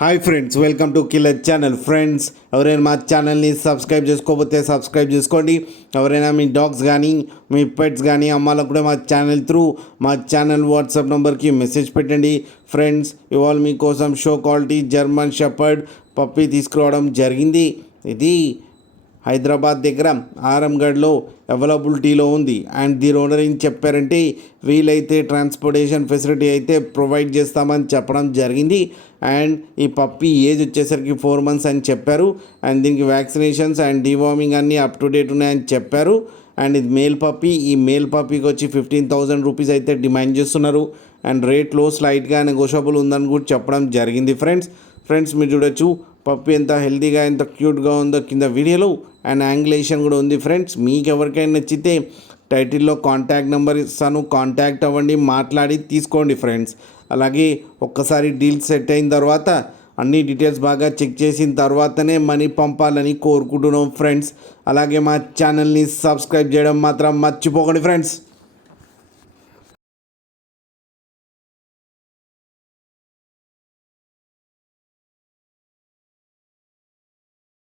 Hi friends, welcome to killer channel. Friends, ఎవరైనా మా ఛానల్ని సబ్స్క్రైబ్ చేసుకోకపోతే సబ్స్క్రైబ్ చేసుకోండి. ఎవరైనా మీ డాగ్స్ కానీ మీ పెట్స్ కానీ అమ్మాలకు కూడా మా ఛానల్ వాట్సాప్ నెంబర్కి మెసేజ్ పెట్టండి. ఫ్రెండ్స్, ఇవాళ మీకోసం show quality German shepherd puppy తీసుకురావడం జరిగింది. ఇది హైదరాబాద్ దగ్గర ఆరంగఢ్లో అవైలబిలిటీలో ఉంది. అండ్ దీని ఓనర్ ఏం చెప్పారంటే, వీలైతే ట్రాన్స్పోర్టేషన్ ఫెసిలిటీ అయితే ప్రొవైడ్ చేస్తామని చెప్పడం జరిగింది. అండ్ ఈ పప్పీ ఏజ్ వచ్చేసరికి 4 months అని చెప్పారు. అండ్ దీనికి వ్యాక్సినేషన్స్ అండ్ డివార్మింగ్ అన్నీ అప్ టు డేట్ ఉన్నాయని చెప్పారు. అండ్ ఇది మేల్ పప్పీ. ఈ మేల్ పప్పీకి వచ్చి 15,000 రూపీస్ అయితే డిమాండ్ చేస్తున్నారు. అండ్ రేట్లో స్లైట్గా నెగోషియబుల్ ఉందని కూడా చెప్పడం జరిగింది. ఫ్రెండ్స్ మీరు చూడొచ్చు పప్పి ఎంత హెల్తీగా ఎంత క్యూట్గా ఉందో కింద వీడియోలో. అండ్ యాంగ్లేషన్ కూడా ఉంది. ఫ్రెండ్స్, మీకు ఎవరికైనా నచ్చితే టైటిల్లో కాంటాక్ట్ నెంబర్ ఇస్తాను, కాంటాక్ట్ అవ్వండి, మాట్లాడి తీసుకోండి. ఫ్రెండ్స్, అలాగే ఒక్కసారి డీల్ సెట్ అయిన తర్వాత అన్ని డీటెయిల్స్ బాగా చెక్ చేసిన తర్వాతనే మనీ పంపాలని కోరుకుంటున్నాం. ఫ్రెండ్స్, అలాగే మా ఛానల్ని సబ్స్క్రైబ్ చేయడం మాత్రం మర్చిపోకండి. ఫ్రెండ్స్.